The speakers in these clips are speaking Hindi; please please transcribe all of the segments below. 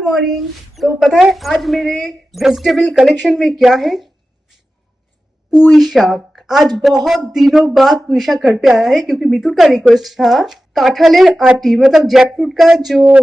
Good morning. तो पता है आज मेरे वेजिटेबल कलेक्शन में क्या है? पुई शाक। आज बहुत दिनों बाद पुई शाक घर पे आया है क्योंकि मिथुन का रिक्वेस्ट था। काठालेर आटी मतलब जैकफ्रूट का जो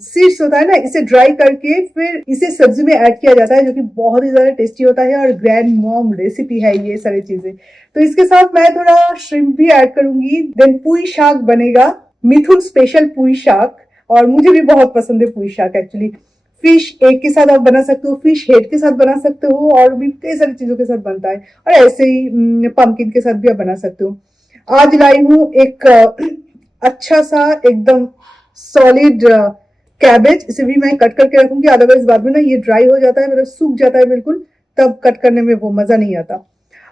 सीड्स होता है ना, इसे ड्राई करके फिर इसे सब्जी में ऐड किया जाता है, जो कि बहुत ही ज्यादा टेस्टी होता है और ग्रैंड मॉम रेसिपी है ये सारी चीजें। तो इसके साथ मैं थोड़ा श्रिम्प भी ऐड करूंगी, देन पुई शाक बनेगा, मिथुन स्पेशल पुई शाक। और मुझे भी बहुत पसंद है पुई शाक एक्चुअली। फिश एग के साथ आप बना सकते हो, फिश हेड के साथ बना सकते हो, और भी कई सारी चीजों के साथ बनता है। और ऐसे ही पम्पकिन के साथ भी आप बना सकते हो। आज लाई हूँ एक अच्छा सा एकदम सॉलिड कैबेज। इसे भी मैं कट करके रखूंगी, अदरवाइज बाद में ना ये ड्राई हो जाता है, मतलब सूख जाता है बिल्कुल, तब कट करने में वो मजा नहीं आता।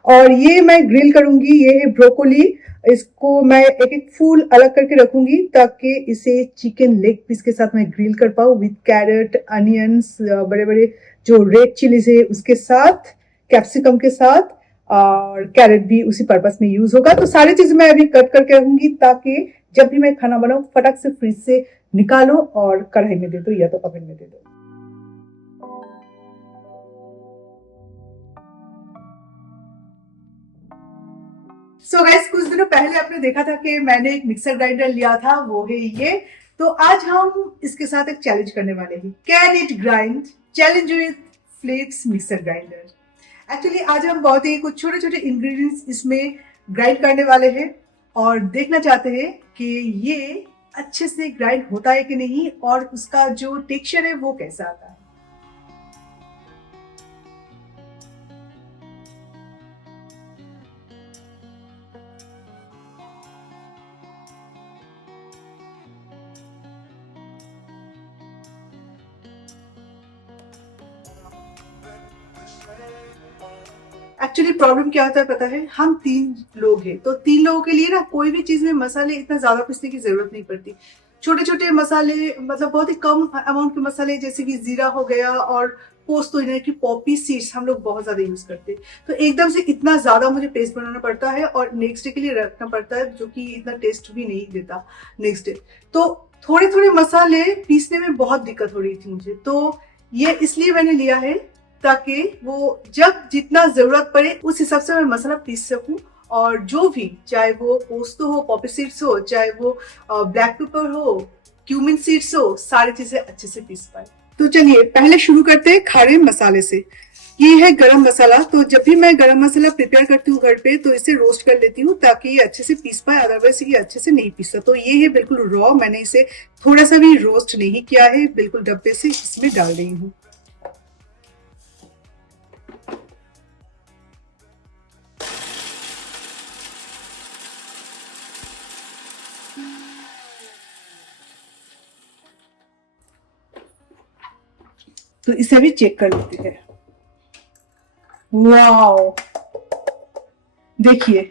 और ये मैं ग्रिल करूंगी, ये है ब्रोकोली। इसको मैं एक एक फूल अलग करके रखूंगी ताकि इसे चिकन लेग पीस के साथ मैं ग्रिल कर पाऊँ विद कैरेट, अनियंस, बड़े बड़े जो रेड चिलीज है उसके साथ, कैप्सिकम के साथ, और कैरेट भी उसी पर्पस में यूज होगा। तो सारी चीजें मैं अभी कट करके रखूंगी ताकि जब भी मैं खाना बनाऊं फटक से फ्रिज से निकालो और कढ़ाई में दे दो या तो ओवन में दे दो। सो गाइस, कुछ दिनों पहले आपने देखा था कि मैंने एक मिक्सर ग्राइंडर लिया था, वो है ये। तो आज हम इसके साथ एक चैलेंज करने वाले हैं, can it grind challenge with Philips mixer grinder. Actually आज हम बहुत ही कुछ छोटे छोटे इंग्रेडिएंट्स इसमें ग्राइंड करने वाले हैं और देखना चाहते हैं कि ये अच्छे से ग्राइंड होता है कि नहीं, और उसका जो टेक्सचर है वो कैसा आता है। एक्चुअली प्रॉब्लम क्या होता है पता है, हम 3 लोग हैं, तो 3 लोगों के लिए ना कोई भी चीज में मसाले इतना ज्यादा पीसने की जरूरत नहीं पड़ती। छोटे छोटे मसाले, मतलब बहुत ही कम अमाउंट के मसाले, जैसे कि जीरा हो गया और पोस्तो यानी कि पॉपी सीड्स हम लोग बहुत ज्यादा यूज करते हैं। तो एकदम से इतना ज्यादा मुझे पेस्ट बनाना पड़ता है और नेक्स्ट डे के लिए रखना पड़ता है, जो कि इतना टेस्ट भी नहीं देता नेक्स्ट डे। तो थोड़े थोड़े मसाले पीसने में बहुत दिक्कत हो रही थी मुझे, तो ये इसलिए मैंने लिया है ताकि वो जब जितना जरूरत पड़े उस हिसाब से मैं मसाला पीस सकूं। और जो भी, चाहे वो पोस्तो हो, पॉपी सीड्स हो, चाहे वो ब्लैक पेपर हो, क्यूमिन सीड्स हो, सारी चीजें अच्छे से पीस पाए। तो चलिए पहले शुरू करते हैं खड़े मसाले से। ये है गरम मसाला। तो जब भी मैं गरम मसाला प्रिपेयर करती हूँ घर पे, तो इसे रोस्ट कर लेती हूँ ताकि ये अच्छे से पीस पाए, अदरवाइज ये अच्छे से नहीं पीसता। तो ये है बिल्कुल रॉ, मैंने इसे थोड़ा सा भी रोस्ट नहीं किया है, बिल्कुल डब्बे से इसमें डाल रही हूँ। तो इसे भी चेक कर लेते हैं। वाओ, देखिए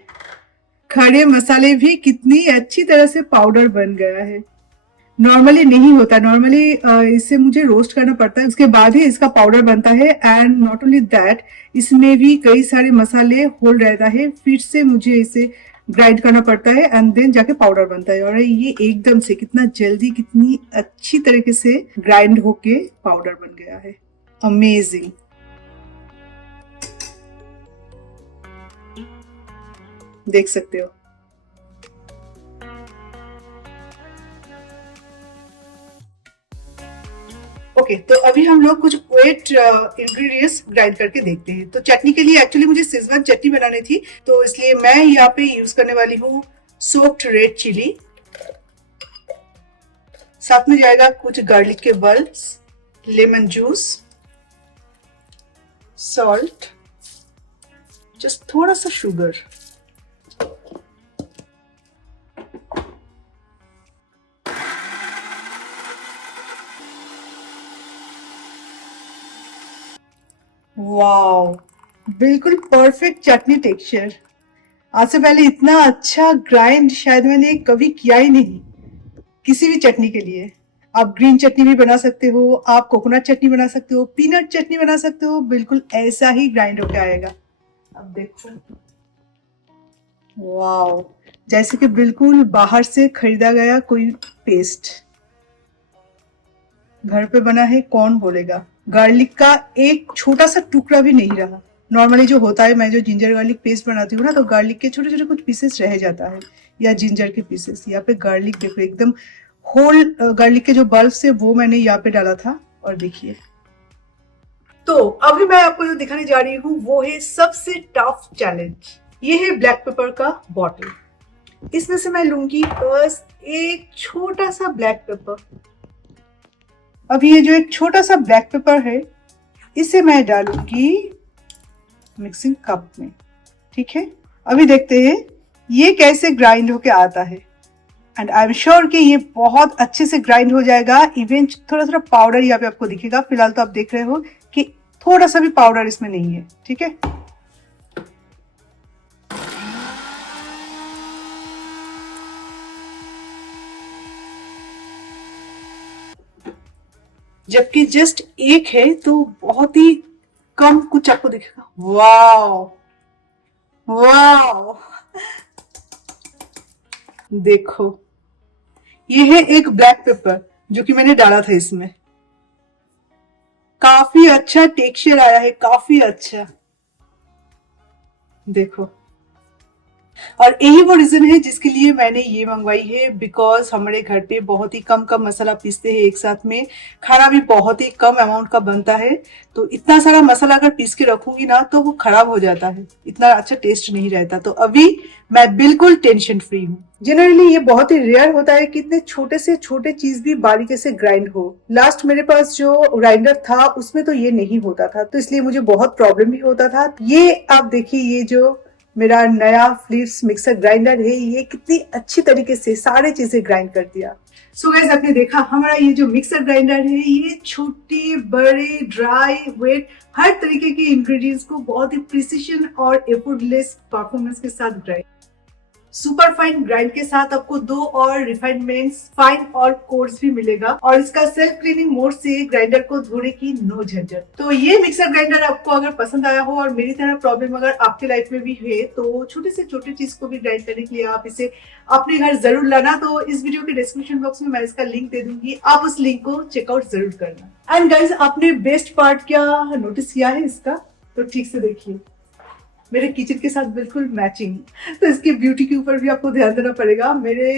खड़े मसाले भी कितनी अच्छी तरह से पाउडर बन गया है। नॉर्मली नहीं होता, नॉर्मली इसे मुझे रोस्ट करना पड़ता है, उसके बाद ही इसका पाउडर बनता है। एंड नॉट ओनली दैट, इसमें भी कई सारे मसाले होल रहता है, फिर से मुझे इसे ग्राइंड करना पड़ता है एंड देन जाके पाउडर बनता है। और ये एकदम से कितना जल्दी, कितनी अच्छी तरीके से ग्राइंड होके पाउडर बन गया है। अमेजिंग। देख सकते हो। ओके, तो अभी हम लोग कुछ वेट इंग्रेडिएंट्स ग्राइंड करके देखते हैं। तो चटनी के लिए एक्चुअली मुझे शेजवान चटनी बनानी थी, तो इसलिए मैं यहाँ पे यूज करने वाली हूँ सोक्ड रेड चिली। साथ में जाएगा कुछ गार्लिक के bulbs, lemon juice, salt, just थोड़ा सा शुगर। वाओ, बिल्कुल परफेक्ट चटनी टेक्सचर। आज से पहले इतना अच्छा ग्राइंड शायद मैंने कभी किया ही नहीं किसी भी चटनी के लिए। आप ग्रीन चटनी भी बना सकते हो, आप कोकोनट चटनी बना सकते हो, पीनट चटनी बना सकते हो, बिल्कुल ऐसा ही ग्राइंड होके आएगा। अब देखो, वाओ, जैसे कि बिल्कुल बाहर से खरीदा गया कोई पेस्ट। घर पे बना है, कौन बोलेगा। गार्लिक का एक छोटा सा टुकड़ा भी नहीं रहा। नॉर्मली जो होता है, मैं जो जिंजर गार्लिक पेस्ट बनाती हूँ ना, तो गार्लिक के छोटे छोटे कुछ पीसेस रह जाता है, या जिंजर के पीसेस। यहाँ पे गार्लिक देखो एकदम होल गार्लिक के जो बल्ब्स है वो मैंने यहाँ पे डाला था। और देखिए, तो अभी मैं आपको जो दिखाने जा रही हूँ वो है सबसे टफ चैलेंज। ये है ब्लैक पेपर का बॉटल। इसमें से मैं लूंगी बस एक छोटा सा ब्लैक पेपर। अब ये जो एक छोटा सा ब्लैक पेपर है, इसे मैं डालूंगी मिक्सिंग कप में। ठीक है, अभी देखते हैं ये कैसे ग्राइंड होके आता है। एंड आई एम श्योर कि ये बहुत अच्छे से ग्राइंड हो जाएगा। इवन थोड़ा थोड़ा पाउडर यहाँ पे आपको दिखेगा। फिलहाल तो आप देख रहे हो कि थोड़ा सा भी पाउडर इसमें नहीं है। ठीक है, जबकि जस्ट एक है तो बहुत ही कम कुछ आपको दिखेगा। वाओ वाओ, देखो ये है एक ब्लैक पेपर जो कि मैंने डाला था इसमें। काफी अच्छा टेक्सचर आया है, काफी अच्छा। देखो, और यही वो रीजन है जिसके लिए मैंने ये मंगवाई है। बिकॉज हमारे घर पे बहुत ही कम कम मसाला पीसते हैं एक साथ में। खाना भी बहुत ही कम अमाउंट का बनता है, तो इतना सारा मसाला अगर पीस के रखूंगी ना तो वो खराब हो जाता है, इतना अच्छा टेस्ट नहीं रहता। तो अभी मैं बिल्कुल टेंशन फ्री हूँ। जनरली ये बहुत ही रेयर होता है कि इतने छोटे से छोटे चीज भी बारीकी से ग्राइंड हो। लास्ट मेरे पास जो ग्राइंडर था उसमें तो ये नहीं होता था, तो इसलिए मुझे बहुत प्रॉब्लम भी होता था। ये आप देखिए, ये जो मेरा नया फिलिप्स मिक्सर ग्राइंडर है, ये कितनी अच्छी तरीके से सारी चीजें ग्राइंड कर दिया। सो गाइस, आपने देखा हमारा ये जो मिक्सर ग्राइंडर है, ये छोटे बड़े ड्राई वेट हर तरीके के इंग्रेडिएंट्स को बहुत ही प्रिसीजन और एफर्टलेस परफॉर्मेंस के साथ ग्राइंड। सुपर फाइन ग्राइंड के साथ आपको 2 और रिफाइनमेंट्स, फाइन और कोर्स भी मिलेगा। और इसका सेल्फ क्लीनिंग मोड से ग्राइंडर को धोने की नो झंझट। तो ये मिक्सर ग्राइंडर आपको अगर पसंद आया हो और मेरी तरह प्रॉब्लम अगर आपके लाइफ में भी है, तो छोटे से छोटे चीज को भी ग्राइंड करने के लिए आप इसे अपने घर जरूर लाना। तो इस वीडियो के डिस्क्रिप्शन बॉक्स में मैं इसका लिंक दे दूंगी, आप उस लिंक को चेकआउट जरूर करना। एंड गाइज, आपने बेस्ट पार्ट क्या नोटिस किया है इसका? तो ठीक से देखिए, मेरे किचन के साथ बिल्कुल मैचिंग। तो इसकी ब्यूटी के ऊपर भी आपको ध्यान देना पड़ेगा। मेरे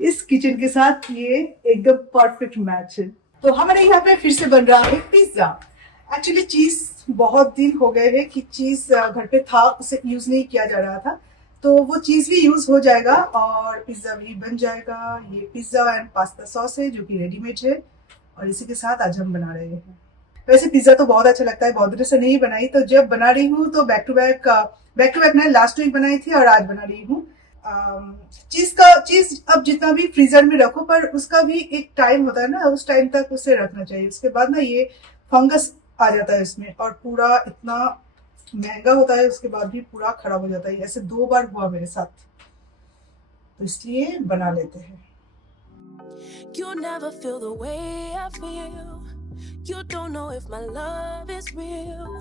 इस किचन के साथ ये एकदम परफेक्ट मैच है। तो हमारे यहाँ पे फिर से बन रहा है पिज्जा। एक्चुअली चीज बहुत दिन हो गए हैं कि चीज घर पे था, उसे यूज नहीं किया जा रहा था, तो वो चीज भी यूज हो जाएगा और पिज्जा भी बन जाएगा। ये पिज्जा एंड पास्ता सॉस है जो कि रेडीमेड है, और इसी के साथ आज हम बना रहे हैं। वैसे पिज्जा तो बहुत अच्छा लगता है, बहुत दिनों से नहीं बनाई, तो जब बना रही हूँ तो बैक टू बैक मैं लास्ट वीक बनाई थी और आज बना रही हूँ। चीज अब जितना भी फ्रीजर में रखो, पर उसका भी एक टाइम होता है ना, उस टाइम तक उसे रखना चाहिए। उसके बाद ना ये फंगस आ जाता है इसमें, और पूरा इतना महंगा होता है, उसके बाद भी पूरा खराब हो जाता है। ऐसे 2 बार हुआ मेरे साथ, तो इसलिए बना लेते हैं। You never feel the way I feel. You don't know if my love is real.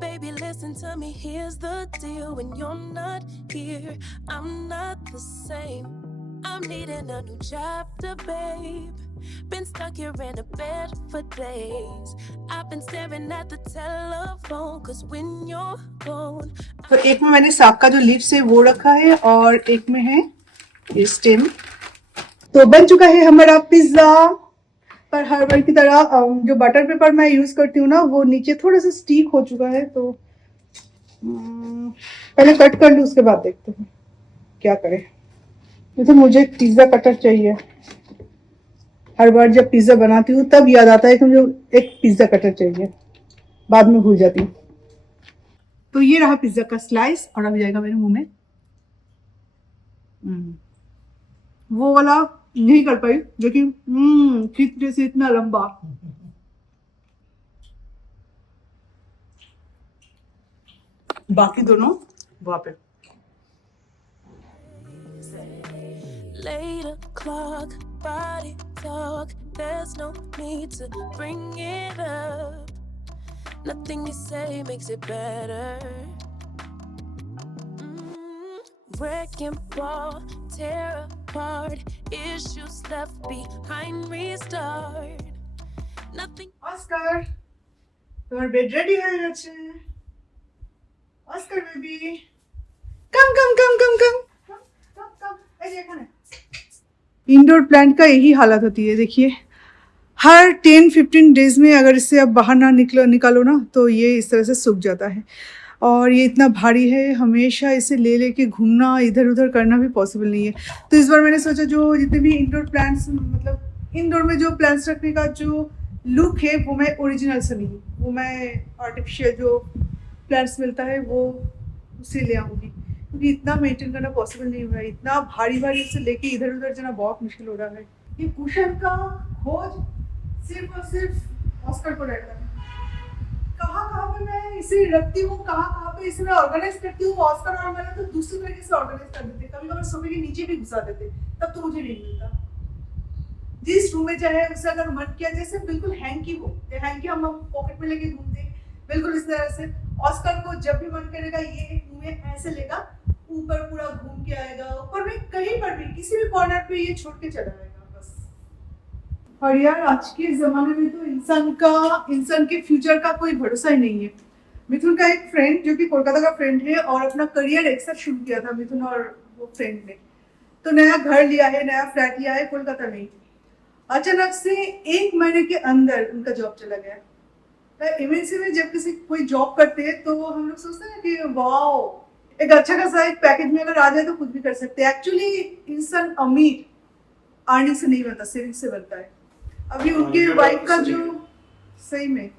Baby, listen to me, here's the deal. When you're not here, I'm not the same. I'm needing a new chapter, babe. Been stuck here in a bed for days. I've been staring at the telephone, cause when you're gone. तो एक में मैंने साग का जो लीव्स है वो रखा है, और एक में है ये स्टेम। तो बन चुका है हमारा पिज्जा। पर हर बार की तरह जो बटर पेपर मैं यूज करती हूँ ना, वो नीचे थोड़ा सा स्टिक हो चुका है, तो पहले कट कर लूँ, उसके बाद देखते हैं क्या करें। तो मुझे एक पिज्जा कटर चाहिए। हर बार जब पिज्जा बनाती हूँ तब याद आता है कि मुझे एक पिज्जा कटर चाहिए, बाद में भूल जाती हूँ। तो ये रहा पिज्जा का स्लाइस, और अभी जाएगा मेरे मुंह में। वो वाला नहीं कर पाई, लेकिन खींचने से इतना लंबा। बाकी दोनों वहां पे। Later clock, body talk. There's no need to bring it up. Nothing you say makes it better. Wrecking ball, tear apart. Issues left behind, restart. Nothing. Oscar, তোমার বেড রেডি হয়ে গেছে। অস্কার বেবি, कम कम कम कम कम कम कम, এই যে এখানে। इंडोर प्लांट का यही हालत होती है, देखिए हर 10-15 डेज में अगर इससे आप बाहर ना निकालो ना तो ये इस तरह से सूख जाता है। और ये इतना भारी है, हमेशा इसे ले लेके घूमना इधर उधर करना भी पॉसिबल नहीं है। तो इस बार मैंने सोचा जो जितने भी इंडोर प्लांट्स, मतलब इंडोर में जो प्लांट्स रखने का जो लुक है वो मैं ओरिजिनल से नहीं, वो मैं आर्टिफिशियल जो प्लांट्स मिलता है वो उसे ले आऊँगी, क्योंकि इतना मेंटेन करना पॉसिबल नहीं हो रहा है। इतना भारी भारी उसे लेके इधर उधर जाना बहुत मुश्किल हो रहा है। ये कुशन का खोज सिर्फ और सिर्फ ऑस्कर को रहता है। कहाँ कहाँ पे मैं इसे रखती हूँ, कहाँ कहाँ पे इसे मैं ऑर्गेनाइज करती हूँ। ऑस्कर और मैं तो दूसरी तरीके से ऑर्गेनाइज कर देते, कभी कभी सोफे के नीचे भी घुसा देते, तब तो मुझे नहीं मिलता। जिस रूम में चाहे उसे अगर मन किया, जैसे बिल्कुल हैंकी हो, हैंकी हम पॉकेट में लेके घूमते हैं, बिल्कुल इस तरह से ऑस्कर को जब भी मन करेगा ये मुंह में ऐसे लेगा, ऊपर पूरा घूम के आएगा, ऊपर में कहीं पर भी किसी भी कॉर्नर पे ये छोड़ के चला जाएगा बस। और यार आज के जमाने में तो इंसान के फ्यूचर का कोई भरोसा ही नहीं है। मिथुन का एक फ्रेंड जो कि कोलकाता का फ्रेंड है और अपना करियर एक साथ शुरू किया था मिथुन और वो फ्रेंड ने, तो नया घर लिया है, नया फ्लैट लिया है कोलकाता में। अचानक से 1 महीने के अंदर उनका जॉब चला गया। एमएनसी में जब कोई जॉब करते हैं तो हम लोग सोचते हैं कि वाओ, एक अच्छा खासा एक पैकेज में अगर आ जाए तो कुछ भी कर सकते हैं। एक्चुअली इंसान अमीर अर्निंग से नहीं बनता, सेविंग से बनता है। अभी उनके वाइफ का जो, सही में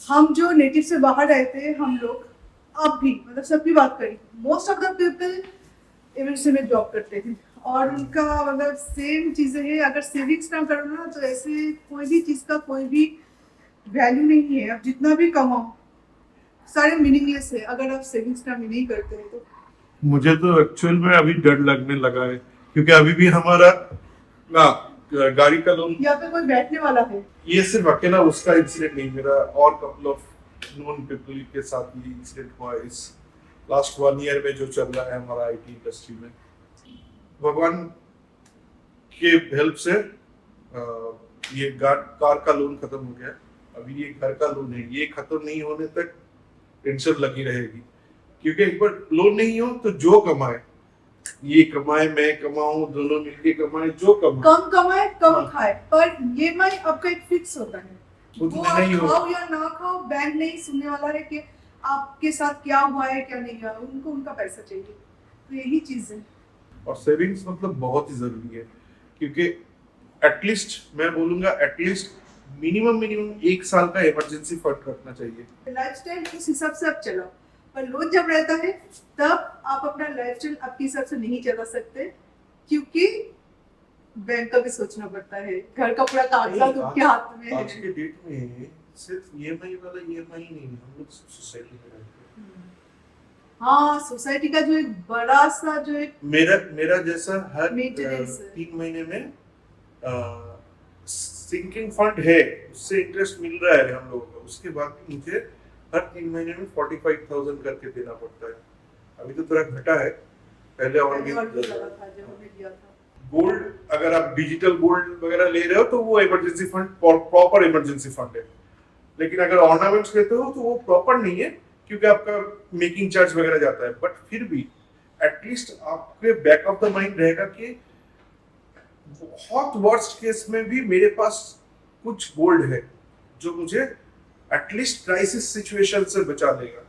हम जो नेटिव से बाहर रहते हैं, हम लोग अब भी मतलब सबकी बात करी, most of the people MNC में जॉब करते हैं और उनका मतलब सेम चीजें हैं। अगर सेविंग्स ना करो ना तो ऐसे कोई भी चीज का कोई भी वैल्यू नहीं है। अब जितना भी कमाओ सारे मीनिंगलेस है अगर आप सेविंग्स ना भी नहीं करते हो तो। मुझे तो एक्चुअल में अभी डर लगने लगा है, क्योंकि अभी भी हमारा गाड़ी का लोन, यहाँ पे कोई बैठने वाला है। ये सिर्फ अकेला उसका इंसिडेंट नहीं, मेरा और कपल ऑफ नोन पीपल के साथ ये इंसिडेंट हुआ इस लास्ट 1 ईयर में जो चल रहा है हमारा आईटी इंडस्ट्री में। भगवान के हेल्प से ये कार का लोन खत्म हो गया, अभी ये घर का लोन है। ये खत्म नहीं होने तक टेंशन लगी रहेगी, क्योंकि एक बार लोन नहीं हो तो जो कमाए, ये कमाए मैं कमाऊं, दोनों मिलके कमाए, जो कमाए कम कमाए कम खाए, पर ईएमआई आपका एक फिक्स होता है। वो उतने आप नहीं हो। खाओ या ना खाओ, बैंक नहीं सुनने वाला है कि आपके साथ क्या हुआ है क्या नहीं हुआ, उनको उनका पैसा चाहिए। तो यही चीज है। और सेविंग्स मतलब बहुत ही जरूरी है, क्योंकि एटलीस्ट मैं बोलूंगा एटलीस्ट मिनिमम 1 साल का इमरजेंसी फंड रखना चाहिए। लाइफस्टाइल उस हिसाब से आप चलाओ, पर लोन जब रहता है तब आप अपना लाइफस्टाइल आपके हिसाब से नहीं चला सकते, क्योंकि बैंक का भी सोचना पड़ता है, घर का पूरा कागजात आपके हाथ में है। आज के डेट में सिर्फ ईएमआई वाला ईएमआई नहीं, हम लोग सोसाइटी में रहते हैं। हाँ, सोसाइटी का जो एक बड़ा सा जो एक मेरा जैसा हर Maintenance है। 3 महीने में सिंकिंग फंड है, उससे इंटरेस्ट मिल रहा है हम लोगों को। उसके बाद भी मुझे हर 3 महीने में 45,000 करके देना पड़ता है। अभी तो थोड़ा घटा है, पहले और भी लगा था जब हमने लिया था। गोल्ड, अगर आप डिजिटल गोल्ड वगैरह ले रहे हो तो वो emergency fund proper emergency fund है, लेकिन अगर ऑर्नामेंट्स लेते हो तो वो प्रॉपर नहीं है, क्योंकि आपका मेकिंग चार्ज वगैरह जाता है। बट फिर भी एटलीस्ट आपके बैक ऑफ द माइंड रहेगा कि बहुत वर्स्ट केस में भी मेरे पास कुछ गोल्ड है जो मुझे एटलीस्ट क्राइसिस सिचुएशन से बचा लेगा।